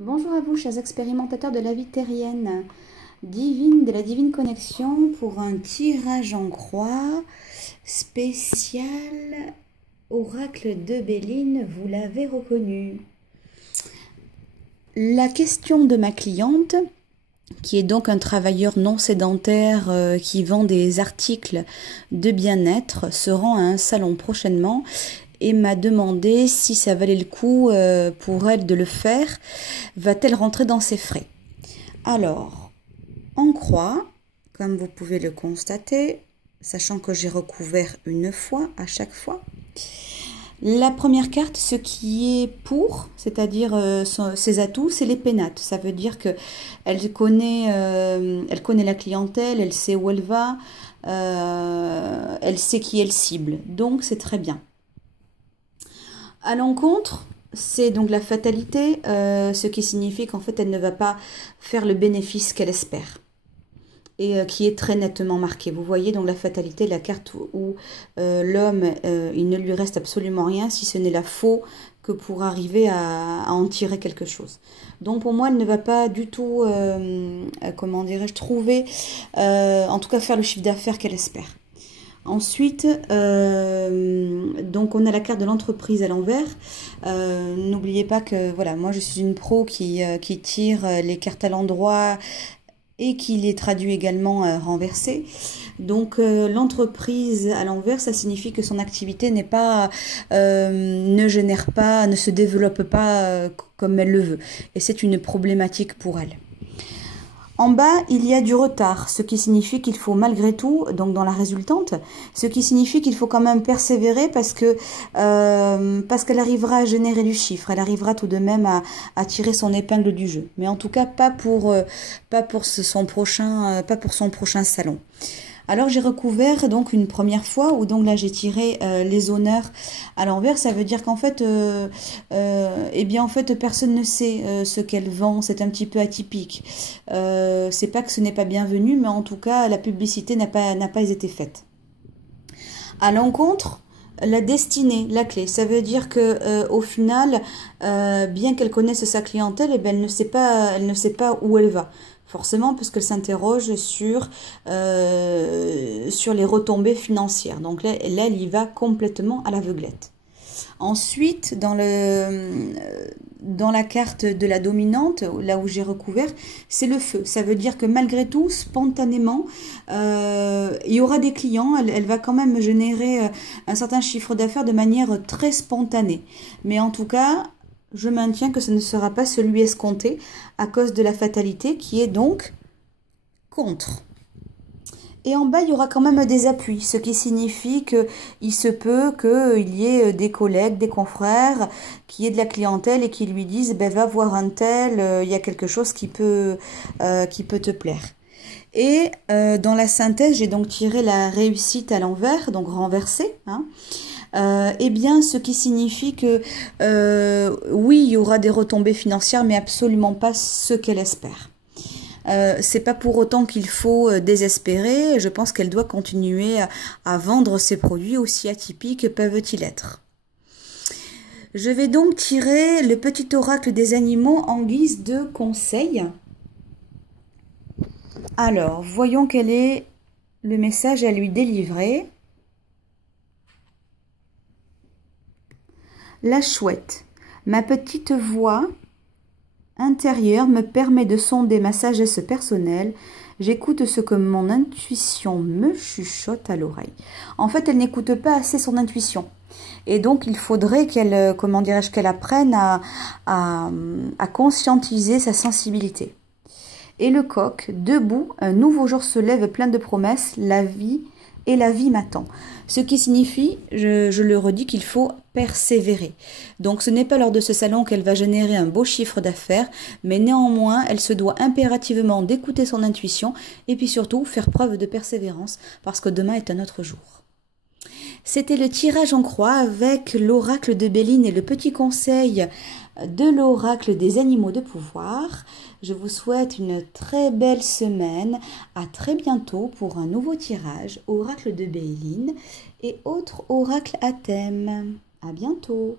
Bonjour à vous, chers expérimentateurs de la vie terrienne, divine de la divine connexion, pour un tirage en croix spécial oracle de Béline, vous l'avez reconnu. La question de ma cliente, qui est donc un travailleur non sédentaire qui vend des articles de bien-être, se rend à un salon prochainement et m'a demandé si ça valait le coup pour elle de le faire. Va-t-elle rentrer dans ses frais? Alors, en croix, comme vous pouvez le constater, sachant que j'ai recouvert une fois à chaque fois, la première carte, ce qui est pour, c'est-à-dire ses atouts, c'est les pénates. Ça veut dire que elle connaît la clientèle, elle sait où elle va, elle sait qui elle cible. Donc, c'est très bien. À l'encontre, c'est donc la fatalité, ce qui signifie qu'en fait, elle ne va pas faire le bénéfice qu'elle espère. Et qui est très nettement marqué. Vous voyez donc la fatalité, la carte où l'homme, il ne lui reste absolument rien si ce n'est la faux que pour arriver à en tirer quelque chose. Donc pour moi, elle ne va pas du tout, comment dirais-je, trouver, en tout cas faire le chiffre d'affaires qu'elle espère. Ensuite, donc on a la carte de l'entreprise à l'envers. N'oubliez pas que voilà, moi je suis une pro qui tire les cartes à l'endroit et qui les traduit également renversées. Donc l'entreprise à l'envers, ça signifie que son activité n'est pas, ne génère pas, ne se développe pas comme elle le veut. Et c'est une problématique pour elle. En bas, il y a du retard, ce qui signifie qu'il faut malgré tout, donc dans la résultante, ce qui signifie qu'il faut quand même persévérer parce qu'elle arrivera à générer du chiffre, elle arrivera tout de même à tirer son épingle du jeu. Mais en tout cas, pas pour son prochain salon. Alors j'ai recouvert donc une première fois où donc là j'ai tiré les honneurs à l'envers. Ça veut dire qu'en fait, eh bien en fait personne ne sait ce qu'elle vend. C'est un petit peu atypique. C'est pas que ce n'est pas bienvenu, mais en tout cas la publicité n'a pas été faite. À l'encontre, la destinée, la clé. Ça veut dire que au final, bien qu'elle connaisse sa clientèle, eh ben, elle ne sait pas où elle va. Forcément, parce qu'elle s'interroge sur les retombées financières. Donc là, elle y va complètement à l'aveuglette. Ensuite, dans la carte de la dominante, là où j'ai recouvert, c'est le feu. Ça veut dire que malgré tout, spontanément, il y aura des clients. Elle va quand même générer un certain chiffre d'affaires de manière très spontanée. Mais en tout cas, je maintiens que ce ne sera pas celui escompté à cause de la fatalité qui est donc contre. Et en bas, il y aura quand même des appuis, ce qui signifie qu'il se peut qu'il y ait des collègues, des confrères, qui aient de la clientèle et qui lui disent ben, « va voir un tel, il y a quelque chose qui peut te plaire ». Et dans la synthèse, j'ai donc tiré la réussite à l'envers, donc renversée, hein. Eh bien, ce qui signifie que oui, il y aura des retombées financières, mais absolument pas ce qu'elle espère. C'est pas pour autant qu'il faut désespérer. Je pense qu'elle doit continuer à vendre ses produits, aussi atypiques peuvent-ils être. Je vais donc tirer le petit oracle des animaux en guise de conseil. Alors, voyons quel est le message à lui délivrer. La chouette, ma petite voix intérieure me permet de sonder ma sagesse personnelle. J'écoute ce que mon intuition me chuchote à l'oreille. En fait, elle n'écoute pas assez son intuition. Et donc, il faudrait qu'elle, comment dirais-je, qu'elle apprenne à conscientiser sa sensibilité. Et le coq, debout, un nouveau jour se lève plein de promesses, la vie m'attend. Ce qui signifie, je le redis, qu'il faut persévérer. Donc ce n'est pas lors de ce salon qu'elle va générer un beau chiffre d'affaires, mais néanmoins, elle se doit impérativement d'écouter son intuition et puis surtout faire preuve de persévérance parce que demain est un autre jour. C'était le tirage en croix avec l'oracle de Béline et le petit conseil de l'oracle des animaux de pouvoir. Je vous souhaite une très belle semaine. À très bientôt pour un nouveau tirage, oracle de Béline et autres oracles à thème. À bientôt.